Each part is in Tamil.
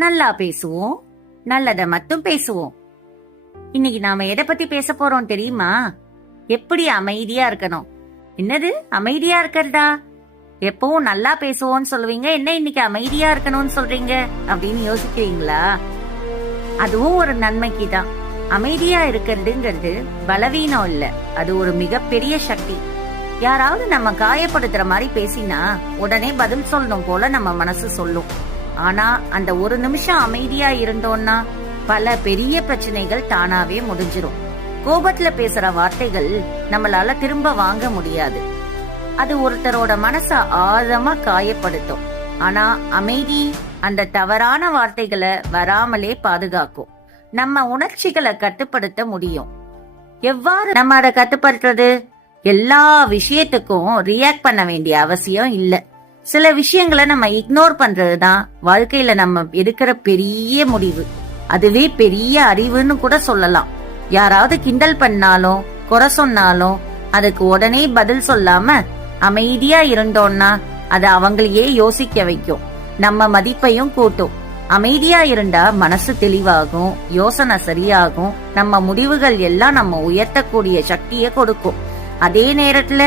நல்லா பேசுவோம், நல்லத மட்டும் பேசுவோம். இன்னைக்கு நாம எதை பத்தி பேச போறோம் தெரியுமா? எப்படி அமைதியா இருக்கணும். என்னது அமைதியா இருக்கிறதா? எப்பவும் நல்லா பேசுவோம்னு சொல்லுவீங்க, என்ன இன்னைக்கு அமைதியா இருக்கணும்னு சொல்றீங்க அப்படின்னு யோசிக்கிறீங்களா? அதுவும் ஒரு நன்மைக்கு தான். அமைதியா இருக்கிறதுங்கிறது பலவீனம் இல்ல, அது ஒரு மிகப்பெரிய சக்தி. யாராவது நம்ம காயப்படுத்துற மாதிரி பேசினா உடனே பதில் சொல்லணும் போல நம்ம மனசு சொல்லும். ஆனா அந்த ஒரு நிமிஷம் அமைதியா இருந்தோம்னா பல பெரிய பிரச்சனைகள் தானாவே முடிஞ்சிரும். கோபத்துல பேசுற வார்த்தைகள் நம்மளால திரும்ப வாங்க முடியாது. அது ஒருத்தரோட மனச ஆழமா காயப்படுத்தும். ஆனா அமைதி அந்த தவறான வார்த்தைகளை வராமலே பாதுகாக்கும். நம்ம உணர்ச்சிகளை கட்டுப்படுத்த முடியும். எவ்வாறு நம்ம அதை கட்டுப்படுத்துறது? எல்லா விஷயத்துக்கும் ரியாக்ட் பண்ண வேண்டிய அவசியம் இல்ல. சில விஷயங்களை நம்ம இக்னோர் பண்றதுதான் வாழ்க்கையில நம்ம எடுக்கிற பெரிய முடிவு. அதுவே பெரிய அறிவுன்னு கூட சொல்லலாம். யாராவது கிண்டல் பண்ணாலும் குறை சொன்னாலும் அதுக்கு உடனே பதில் சொல்லாம அமைதியா இருந்தோம்னா அது அவங்களையே யோசிக்க வைக்கும், நம்ம மதிப்பையும் கூட்டும். அமைதியா இருந்தா மனசு தெளிவாகும், யோசனை சரியாகும், நம்ம முடிவுகள் எல்லாம் நம்ம உயர்த்தக்கூடிய சக்தியை கொடுக்கும். அதே நேரத்துல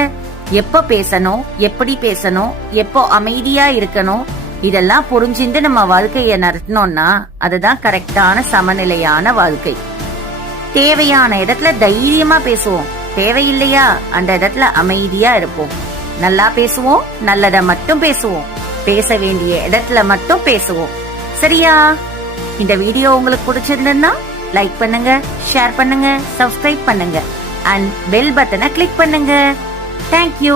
எப்ப பேசணும், எப்படி பேசணும், எப்போ அமைதியா இருக்கணும், இதெல்லாம் புரிஞ்சுட்டு நம்ம வாழ்க்கைய நடத்தணும்னா அதுதான் கரெக்டான சமநிலையான வாழ்க்கை. தேவையான இடத்துல தைரியமா பேசுவோம், தேவையில்லையா அந்த இடத்துல அமைதியா இருப்போம். நல்லா பேசுவோம், நல்லத மட்டும் பேசுவோம், பேச வேண்டிய இடத்துல மட்டும் பேசுவோம். சரியா? இந்த வீடியோ உங்களுக்கு பிடிச்சிருந்தா லைக் பண்ணுங்க, ஷேர் பண்ணுங்க, சப்ஸ்கிரைப் பண்ணுங்க அண்ட் பெல் பட்டனை கிளிக் பண்ணுங்க. தேங்க்யூ.